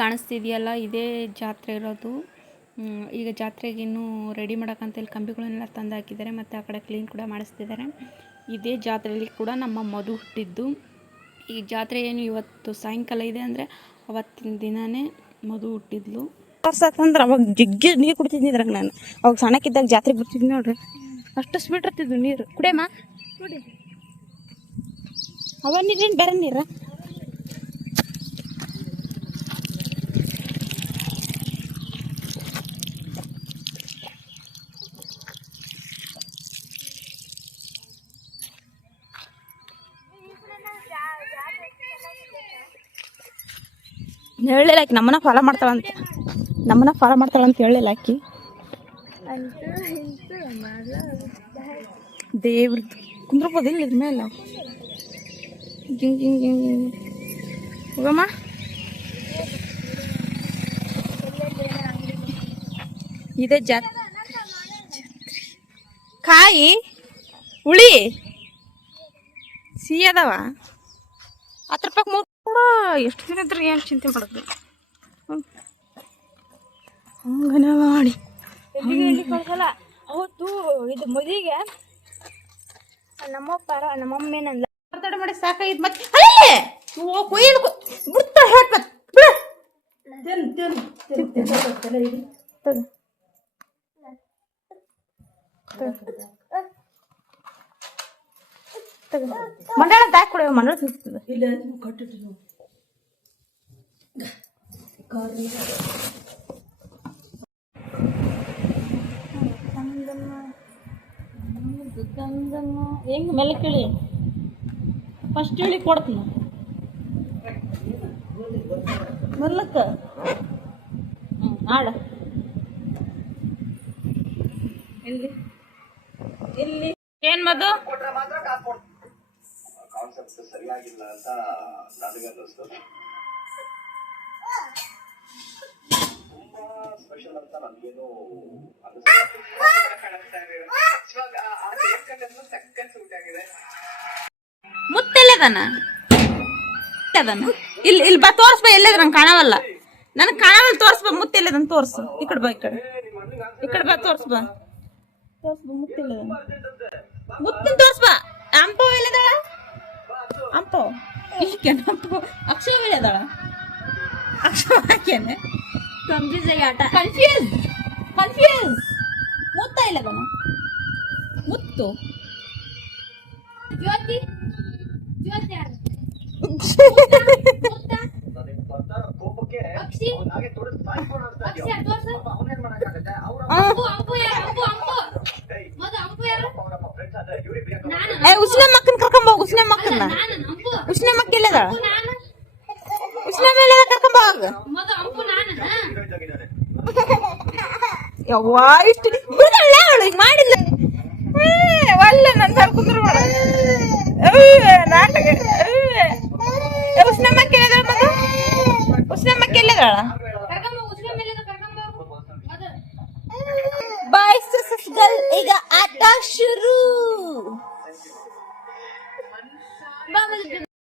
ಕಾಣಿಸ್ತಿದೆಯಲ್ಲ, ಇದೇ ಜಾತ್ರೆ ಇರೋದು. ಈಗ ಜಾತ್ರೆಗೆ ಇನ್ನೂ ರೆಡಿ ಮಾಡೋಕ್ಕಂತ ಇಲ್ಲಿ ಕಂಬಿಗಳನ್ನೆಲ್ಲ ತಂದು ಹಾಕಿದ್ದಾರೆ, ಮತ್ತು ಆ ಕಡೆ ಕ್ಲೀನ್ ಕೂಡ ಮಾಡಿಸ್ತಿದ್ದಾರೆ. ಇದೇ ಜಾತ್ರೆಯಲ್ಲಿ ಕೂಡ ನಮ್ಮ ಮಧು ಹುಟ್ಟಿದ್ದು. ಈ ಜಾತ್ರೆ ಏನು ಇವತ್ತು ಸಾಯಂಕಾಲ ಇದೆ ಅಂದರೆ ಅವತ್ತಿನ ದಿನವೇ ಮಧು ಹುಟ್ಟಿದ್ಲು. ಅಂದ್ರೆ ಅವಾಗ ಜಿಗ್ಗಿ ನೀರು ಕುಡ್ತಿದ್ನಿದ್ರಾಗ ನಾನು. ಅವಾಗ ಸಣ್ಣಕ್ಕಿದ್ದಾಗ ಜಾತ್ರೆಗೆ ಬರ್ತಿದ್ವಿ ನೋಡ್ರಿ. ಅಷ್ಟು ಸ್ಪೀಡ್ ಇರ್ತಿದ್ವು ನೀರು. ಕುಡಿಯಮ್ಮ. ಕುಡಿ. ಅವ ನೀರೇನು ಬೇರೆ ನೀರ? ಹೇಳಿಲ್ಲ ಆಕಿ, ನಮ್ಮನ್ನ ಫಾಲೋ ಮಾಡ್ತಾಳಂತ ನಮ್ಮನ್ನ ಫಾಲೋ ಮಾಡ್ತಾಳಂತ ಹೇಳಿಲ್ಲ ಆಕಿ. ದೇವ್ರದ್ದು ಕುಂದ್ರಬೋದಿಲ್ಲ ಇದ್ರ ಮೇಲೆ. ಹೋಗಮ್ಮ. ಇದೆ ಜಾತ್ ಕಾಯಿ, ಹುಳಿ. ಸಿಹಿ ಅದಾವ? ಹತ್ತು ರೂಪಾಯಿ ಮೂರು ಎಷ್ಟು ದಿನ ಇದ್ರೆ ಏನು ಚಿಂತೆ ಮಾಡೋದು. ಅಂಗನವಾಡಿ. ಕಳ್ಸಲ್ಲ? ಅವತ್ತು ಇದು ಮದುವೆಗೆ ನಮ್ಮ ಪರ ನಮ್ಮಮ್ಮ ಏನಂದ ಮಾತಾಡ ಮಾಡಿ ಸಾಕಾಗಿದ್ ಮತ್ತೆ. ಅಲ್ಲೇ! ಕೊಯ್ದು ಬಿಡ್ತ ಹೇಳ್ತ ಮಂಡಳ ದಾಕ್ ಕೊಡ ಮಂಡಳ ತಿಂತದ ಹೆಂಗ್ ಮೇಲೆ ಕೇಳಿ ಫಸ್ಟ್ ಹೇಳಿ ಕೊಡ್ತೀನಿ. ಮೆಲ್ಲಕ್ಕ ಹ್ಞೂ ಆಡ ಎಲ್ಲಿ ಎಲ್ಲಿ ಏನ್ ಮದು ಮುತ್ತೆಲ್ಲದನ? ಅದನ ಇಲ್ಲಿ ಇಲ್ಲಿ ಬಾ, ತೋರ್ಸ್ ಬಾ ಎಲ್ಲದ ನಂಗೆ ಕಾಣವಲ್ಲ. ನನಗೆ ಕಾಣವಲ್ಲ ತೋರ್ಸ್ ಬಾ, ಮುತ್ತೆಲ್ಲದನ್ ತೋರ್ಸು. ಈ ಕಡೆ ಬಾ, ಈ ಕಡೆ. ಈ ಕಡೆ ಬಾ, ತೋರ್ಸ್ ಬಾ. ಮುತ್ತೆಲ್ಲದ ಮುತ್ತಿನ ತೋರ್ಸ್ ಬಾ. ಅಂಪೋ ಎಲ್ಲದಳ? ಅಂಪೋ. ಈಕೆನ ಅಂಪೋ. ಅಕ್ಷಯ ಎಲ್ಲದಳ? ಅಕ್ಷಯ ಹಾಕೇನೆ ಕನ್ಫ್ಯೂಸ್ ಆಗಿ ಆಟ. ಕನ್ಫ್ಯೂಸ್ ಕನ್ಫ್ಯೂಸ್ ಮುತ್ತ ಇಲ್ಲದನ ಮುತ್ತು ಜ್ಯೋತಿ? ಜ್ಯೋತಿ ಯಾರು? ಅಕ್ಷಿ? ಅಕ್ಷಿ ತೋರ್ಸು. ಅಂಪು ಅಂಪು ಯಾರು? ಮದು ಯಾರು? ನಾನು ಏ ಉಸ್ನೆ ಮಕ್ಕನ್ ಕರ್ಕೊಂಬ ಉಸ್ನೆ ಮಕ್ಕನ್ನ. ಉಸ್ನೆ ಮಕ್ಕ ನಾನು ಉಸ್ನೆ ಮೇಲೆ ಮದು ಅಂಪು ನಾನು ಯವ್ವಾ ಇಷ್ಟು ಬಿಡಲ್ಲ ಅವಳು ಈಗ ಮಾಡಿಲ್ಲ ಒಲ್ಲ ನನ್ನ ಸರ್ ಕುಂದ್ರು ನಾಟಕ. ಮಕ್ಕ ಇಲ್ಲದಳ ಮಗ? ಕರ್ಕೊಂಬ ಮದು ಬಾಯ್ಸ್ ಈಗ ಆಟ ಶುರು.